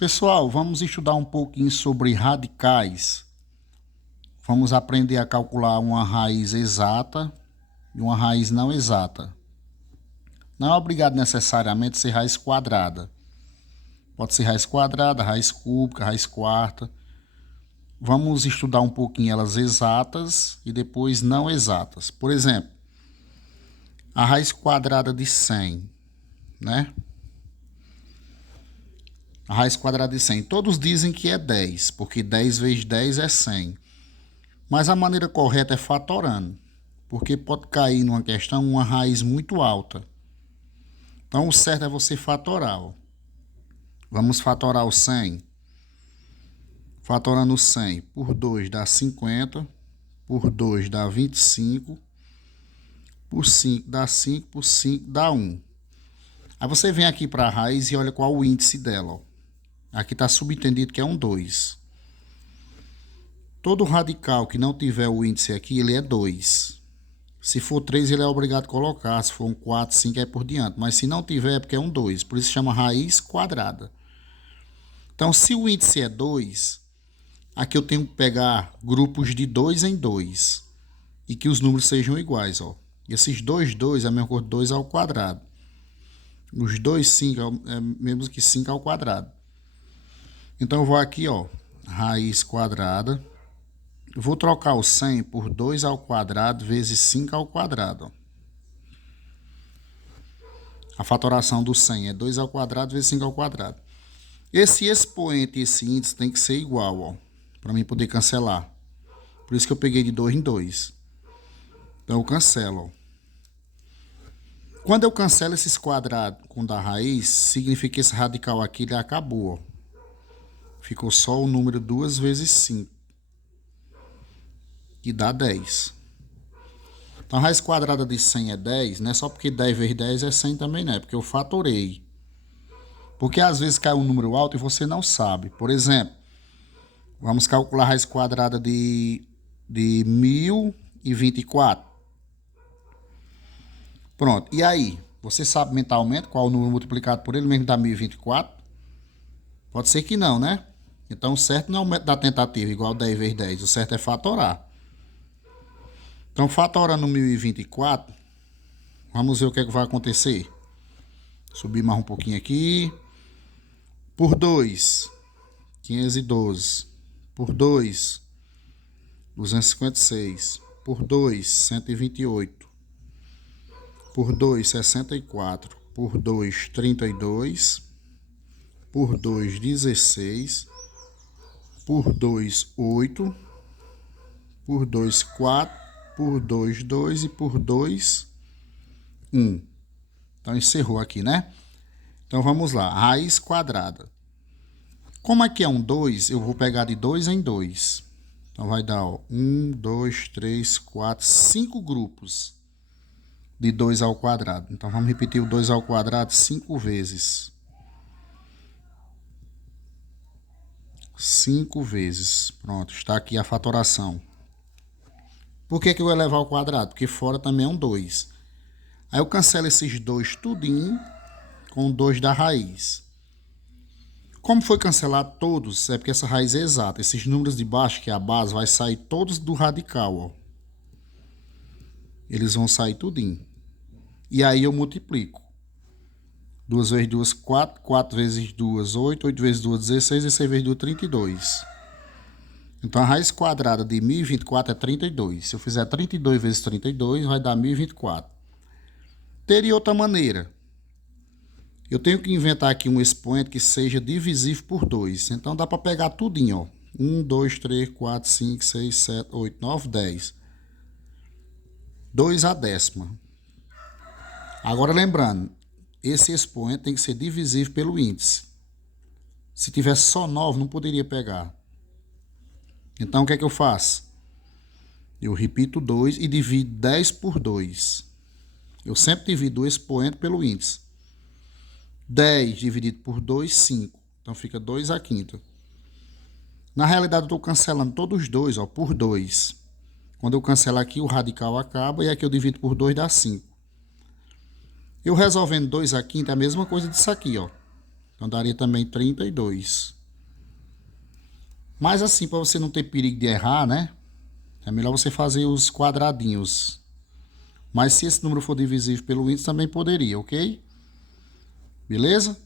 Pessoal, vamos estudar um pouquinho sobre radicais. Vamos aprender a calcular uma raiz exata e uma raiz não exata. Não é obrigado necessariamente ser raiz quadrada. Pode ser raiz quadrada, raiz cúbica, raiz quarta. Vamos estudar um pouquinho elas exatas e depois não exatas. Por exemplo, a raiz quadrada de 100, né? A raiz quadrada de 100. Todos dizem que é 10, porque 10 vezes 10 é 100. Mas a maneira correta é fatorando, porque pode cair numa questão uma raiz muito alta. Então, o certo é você fatorar. Ó. Vamos fatorar o 100. Fatorando o 100 por 2 dá 50, por 2 dá 25, por 5 dá 5, por 5 dá 1. Aí você vem aqui para a raiz e olha qual o índice dela. Ó. Aqui está subentendido que é um 2. Todo radical que não tiver o índice aqui, ele é 2. Se for 3, ele é obrigado a colocar. Se for um 4, 5, é por diante. Mas se não tiver, é porque é um 2. Por isso chama raiz quadrada. Então, se o índice é 2, aqui eu tenho que pegar grupos de 2 em 2. E que os números sejam iguais. Ó. E esses 2 é a mesma coisa de 2 ao quadrado. Os 2, 5 é mesmo que 5 ao quadrado. Então, eu vou aqui, ó, raiz quadrada. Eu vou trocar o 100 por 2 ao quadrado vezes 5 ao quadrado. Ó. A fatoração do 100 é 2 ao quadrado vezes 5 ao quadrado. Esse expoente e esse índice tem que ser igual, ó, para mim poder cancelar. Por isso que eu peguei de 2 em 2. Então, eu cancelo. Ó. Quando eu cancelo esses quadrados com da raiz, significa que esse radical aqui ele acabou. Ó. Ficou só o número 2 vezes 5. Que dá 10. Então, a raiz quadrada de 100 é 10, não é só porque 10 vezes 10 é 100 também, não é, porque eu fatorei. Porque às vezes cai um número alto e você não sabe. Por exemplo, vamos calcular a raiz quadrada de 1024. Pronto, e aí? Você sabe mentalmente qual o número multiplicado por ele mesmo dá 1024? Pode ser que não, né? Então, o certo não é o método da tentativa, igual 10 vezes 10. O certo é fatorar. Então, fatorando 1024, vamos ver o que é que vai acontecer. Subir mais um pouquinho aqui. Por 2, 512. Por 2, 256. Por 2, 128. Por 2, 64. Por 2, 32. Por 2, 16. Por 2, 8. Por 2, 4. Por 2, 2 e por 2, 1. Então, encerrou aqui, né? Então, vamos lá. Raiz quadrada. Como aqui é um 2, eu vou pegar de 2 em 2. Então, vai dar 1, 2, 3, 4, 5 grupos de 2 ao quadrado. Então, vamos repetir o 2 ao quadrado 5 vezes. 5 vezes. Pronto, está aqui a fatoração. Por que eu vou elevar ao quadrado? Porque fora também é um 2. Aí eu cancelo esses 2 tudinho com 2 da raiz. Como foi cancelar todos, é porque essa raiz é exata. Esses números de baixo, que é a base, vai sair todos do radical. Ó. Eles vão sair tudinho. E aí eu multiplico. 2 vezes 2, 4. 4 vezes 2, 8. 8 vezes 2, 16. 16 vezes 2, 32. Então, a raiz quadrada de 1024 é 32. Se eu fizer 32 vezes 32, vai dar 1024. Teria outra maneira. Eu tenho que inventar aqui um expoente que seja divisível por 2. Então, dá para pegar tudinho, ó. 1, 2, 3, 4, 5, 6, 7, 8, 9, 10. 2 a décima. Agora, lembrando, esse expoente tem que ser divisível pelo índice. Se tivesse só 9, não poderia pegar. Então, o que é que eu faço? Eu repito 2 e divido 10 por 2. Eu sempre divido o expoente pelo índice. 10 dividido por 2, 5. Então, fica 2 à quinta. Na realidade, eu estou cancelando todos os dois, ó, por 2. Quando eu cancelo aqui, o radical acaba e aqui eu divido por 2 dá 5. Eu resolvendo 2 à quinta é a mesma coisa disso aqui, ó. Então, daria também 32. Mas assim, para você não ter perigo de errar, né? É melhor você fazer os quadradinhos. Mas se esse número for divisível pelo índice, também poderia, ok? Beleza?